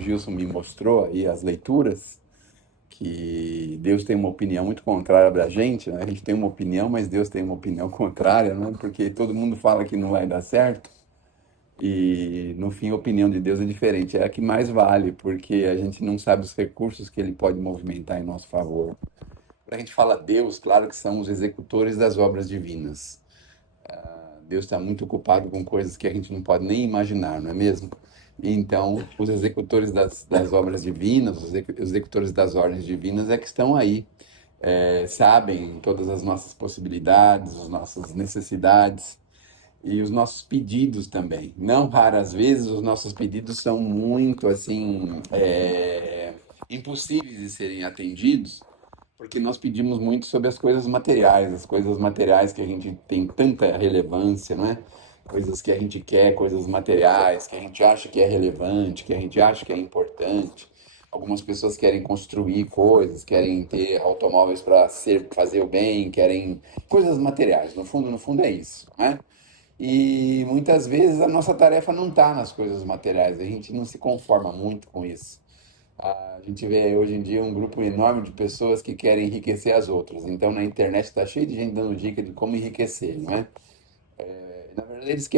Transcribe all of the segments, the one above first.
Gilson me mostrou aí as leituras, que Deus tem uma opinião muito contrária da gente, né? A gente tem uma opinião, mas Deus tem uma opinião contrária, né? Porque todo mundo fala que não vai dar certo e no fim a opinião de Deus é diferente, é a que mais vale, porque a gente não sabe os recursos que ele pode movimentar em nosso favor. Quando a gente fala Deus, claro que são os executores das obras divinas. Deus está muito ocupado com coisas que a gente não pode nem imaginar, não é mesmo? Então, os executores das obras divinas, os executores das ordens divinas é que estão aí, sabem todas as nossas possibilidades, as nossas necessidades e os nossos pedidos também. Não raras vezes os nossos pedidos são muito assim impossíveis de serem atendidos, porque nós pedimos muito sobre as coisas materiais que a gente tem tanta relevância, não é? Coisas que a gente quer, coisas materiais, que a gente acha que é relevante, que a gente acha que é importante. Algumas pessoas querem construir coisas, querem ter automóveis para fazer o bem, querem coisas materiais. No fundo é isso, né? E muitas vezes a nossa tarefa não está nas coisas materiais, a gente não se conforma muito com isso. A gente vê hoje em dia um grupo enorme de pessoas que querem enriquecer as outras. Então na internet está cheio de gente dando dica de como enriquecer, não é? Na verdade eles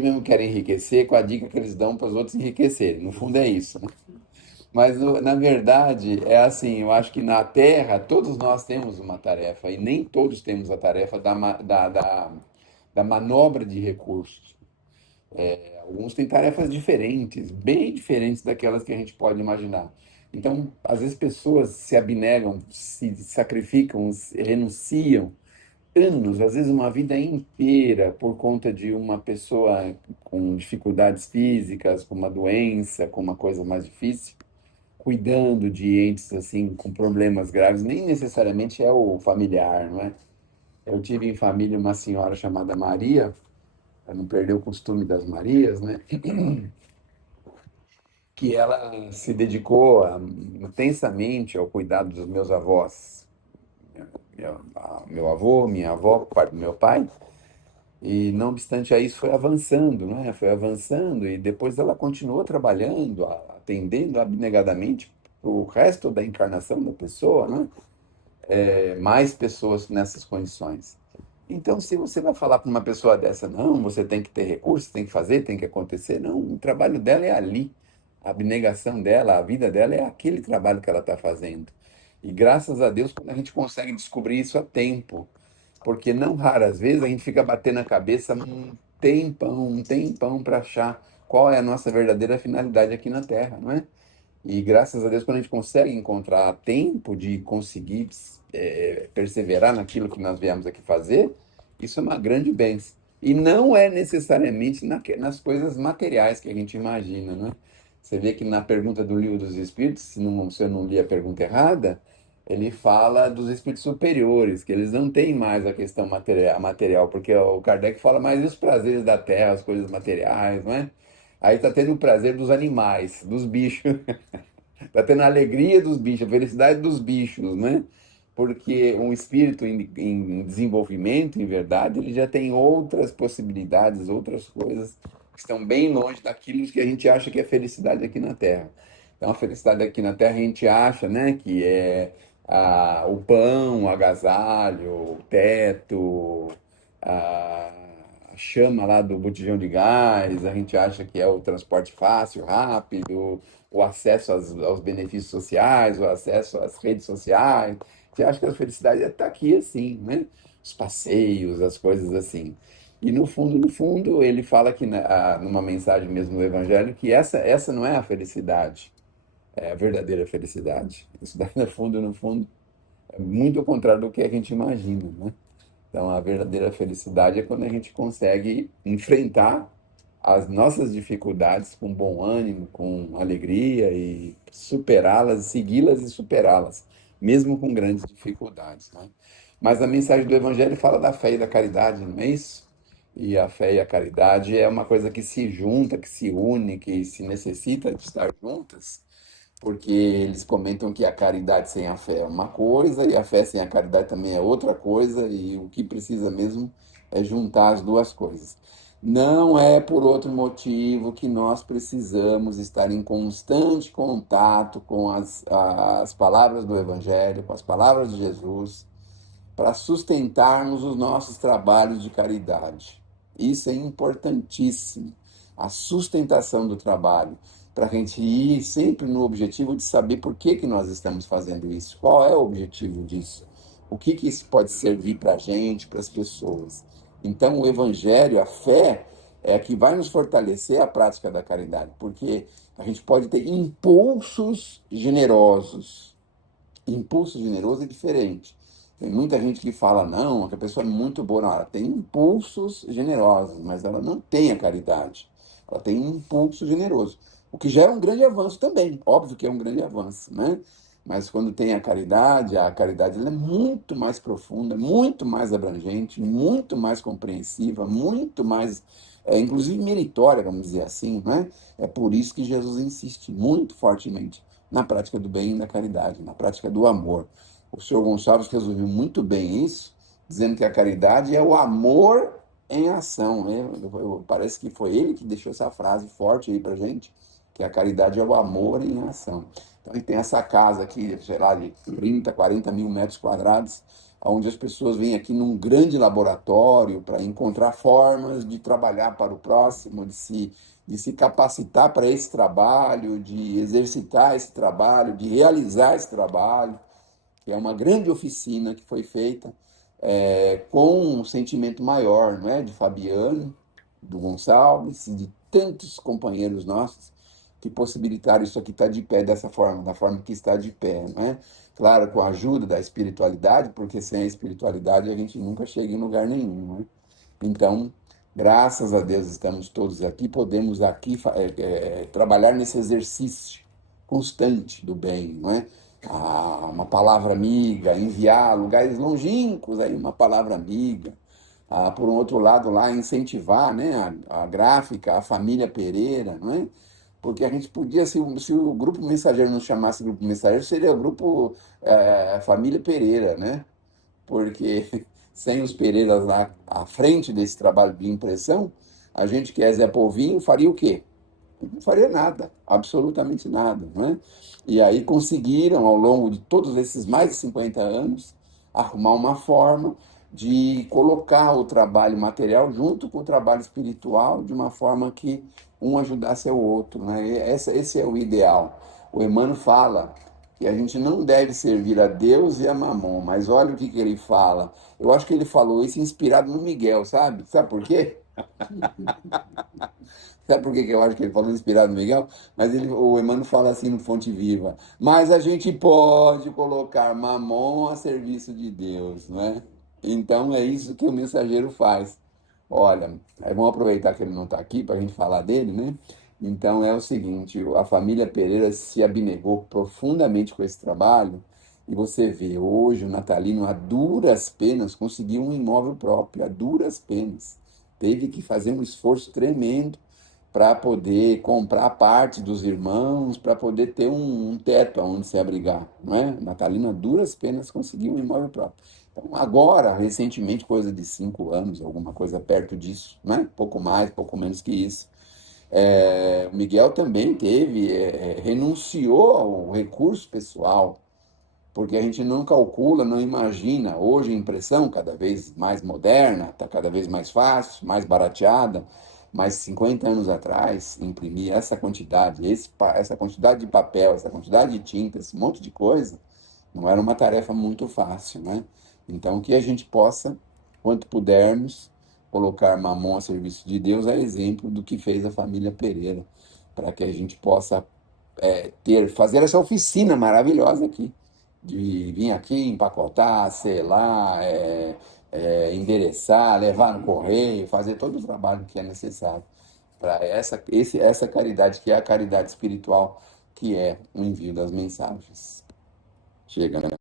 mesmos querem enriquecer com a dica que eles dão para os outros enriquecerem. No fundo é isso, né? Mas na verdade é assim, eu acho que na Terra todos nós temos uma tarefa e nem todos temos a tarefa da manobra de recursos. Alguns têm tarefas diferentes, bem diferentes daquelas que a gente pode imaginar. Então, às vezes, pessoas se abnegam, se sacrificam, renunciam anos, às vezes uma vida inteira, por conta de uma pessoa com dificuldades físicas, com uma doença, com uma coisa mais difícil, cuidando de entes assim com problemas graves, nem necessariamente é o familiar, não é? Eu tive em família uma senhora chamada Maria, para não perder o costume das Marias, né? Que ela se dedicou intensamente ao cuidado dos meus avós, meu avô, minha avó, por parte do meu pai, e não obstante a isso foi avançando, né? Foi avançando e depois ela continuou trabalhando, atendendo abnegadamente o resto da encarnação da pessoa, né? Mais pessoas nessas condições. Então, se você vai falar para uma pessoa dessa, não, você tem que ter recursos, tem que fazer, tem que acontecer, não, o trabalho dela é ali. A abnegação dela, a vida dela é aquele trabalho que ela está fazendo. E graças a Deus, quando a gente consegue descobrir isso a tempo, porque não raras vezes a gente fica batendo a cabeça um tempão para achar qual é a nossa verdadeira finalidade aqui na Terra, não é? E graças a Deus, quando a gente consegue encontrar tempo de conseguir perseverar naquilo que nós viemos aqui fazer, isso é uma grande bênção. E não é necessariamente nas coisas materiais que a gente imagina, né? Você vê que na pergunta do Livro dos Espíritos, se eu não li a pergunta errada, ele fala dos espíritos superiores, que eles não têm mais a questão material, porque o Kardec fala mais dos prazeres da terra, as coisas materiais, não é? Aí está tendo o prazer dos animais, dos bichos. Está tendo a alegria dos bichos, a felicidade dos bichos, né? Porque um espírito em desenvolvimento, em verdade, ele já tem outras possibilidades, outras coisas que estão bem longe daquilo que a gente acha que é felicidade aqui na Terra. Então, a felicidade aqui na Terra a gente acha, né, que é o pão, o agasalho, o teto, a chama lá do botijão de gás, a gente acha que é o transporte fácil, rápido, o acesso aos benefícios sociais, o acesso às redes sociais. Você acha que a felicidade está aqui assim, né? Os passeios, as coisas assim. E no fundo, ele fala que numa mensagem mesmo do Evangelho que essa não é a felicidade, é a verdadeira felicidade. Isso daí, no fundo, é muito ao contrário do que a gente imagina, né? Então, a verdadeira felicidade é quando a gente consegue enfrentar as nossas dificuldades com bom ânimo, com alegria e superá-las, segui-las e superá-las, mesmo com grandes dificuldades, né? Mas a mensagem do Evangelho fala da fé e da caridade, não é isso? E a fé e a caridade é uma coisa que se junta, que se une, que se necessita de estar juntas, porque eles comentam que a caridade sem a fé é uma coisa e a fé sem a caridade também é outra coisa, e o que precisa mesmo é juntar as duas coisas. Não é por outro motivo que nós precisamos estar em constante contato com as palavras do Evangelho, com as palavras de Jesus, para sustentarmos os nossos trabalhos de caridade. Isso é importantíssimo, a sustentação do trabalho, para a gente ir sempre no objetivo de saber por que nós estamos fazendo isso, qual é o objetivo disso, o que isso pode servir para a gente, para as pessoas. Então, o Evangelho, a fé, é a que vai nos fortalecer a prática da caridade, porque a gente pode ter impulsos generosos. Impulso generoso é diferente. Tem muita gente que fala, não, que a pessoa é muito boa. Não, ela tem impulsos generosos, mas ela não tem a caridade. Ela tem um impulso generoso. O que já é um grande avanço também. Óbvio que é um grande avanço, né? Mas quando tem a caridade ela é muito mais profunda, muito mais abrangente, muito mais compreensiva, muito mais, inclusive meritória, vamos dizer assim, né? É por isso que Jesus insiste muito fortemente na prática do bem e da caridade, na prática do amor. O senhor Gonçalves resumiu muito bem isso, dizendo que a caridade é o amor em ação, né? Parece que foi ele que deixou essa frase forte aí para gente, que a caridade é o amor em ação. Então, ele tem essa casa aqui, sei lá, de 30, 40 mil metros quadrados, onde as pessoas vêm aqui num grande laboratório para encontrar formas de trabalhar para o próximo, de se capacitar para esse trabalho, de exercitar esse trabalho, de realizar esse trabalho, que é uma grande oficina que foi feita com um sentimento maior, não é? De Fabiano, do Gonçalves e de tantos companheiros nossos que possibilitaram isso aqui estar de pé dessa forma, da forma que está de pé, não é? Claro, com a ajuda da espiritualidade, porque sem a espiritualidade a gente nunca chega em lugar nenhum, não é? Então, graças a Deus estamos todos aqui, podemos aqui trabalhar nesse exercício constante do bem, não é? Uma palavra amiga, enviar a lugares longínquos aí uma palavra amiga. Por um outro lado, lá incentivar, né, a gráfica, a família Pereira, não é? Porque a gente podia, se o grupo mensageiro não chamasse grupo mensageiro, seria o grupo Família Pereira, né? Porque sem os Pereiras lá à frente desse trabalho de impressão, a gente que é Zé Povinho faria o quê? Não faria nada, absolutamente nada, não é? E aí conseguiram, ao longo de todos esses mais de 50 anos, arrumar uma forma de colocar o trabalho material junto com o trabalho espiritual, de uma forma que um ajudasse o outro, né? Esse é o ideal. O Emmanuel fala que a gente não deve servir a Deus e a Mamon, mas olha o que ele fala. Eu acho que ele falou isso inspirado no Miguel, sabe? Sabe por quê? Sabe por que eu acho que ele falou inspirado no Miguel? Mas o Emmanuel fala assim no Fonte Viva. Mas a gente pode colocar Mamon a serviço de Deus, não é? Então é isso que o mensageiro faz. Olha, vamos aproveitar que ele não está aqui para a gente falar dele, né? Então é o seguinte, a família Pereira se abnegou profundamente com esse trabalho e você vê, hoje o Natalino, a duras penas, conseguiu um imóvel próprio, a duras penas. Teve que fazer um esforço tremendo para poder comprar parte dos irmãos, para poder ter um teto aonde se abrigar, não é? Natalina, a duras penas, conseguiu um imóvel próprio. Então, agora, recentemente, coisa de 5 anos, alguma coisa perto disso, né? Pouco mais, pouco menos que isso. O Miguel também renunciou ao recurso pessoal, porque a gente não calcula, não imagina. Hoje a impressão cada vez mais moderna, está cada vez mais fácil, mais barateada, mas 50 anos atrás, imprimir essa quantidade, essa quantidade de papel, essa quantidade de tinta, esse monte de coisa, não era uma tarefa muito fácil, né? Então, que a gente possa, quanto pudermos, colocar Mamon a serviço de Deus, a exemplo do que fez a família Pereira, para que a gente possa fazer essa oficina maravilhosa aqui, de vir aqui empacotar, selar, endereçar, levar no correio, fazer todo o trabalho que é necessário para essa caridade, que é a caridade espiritual, que é o envio das mensagens. Chega, né?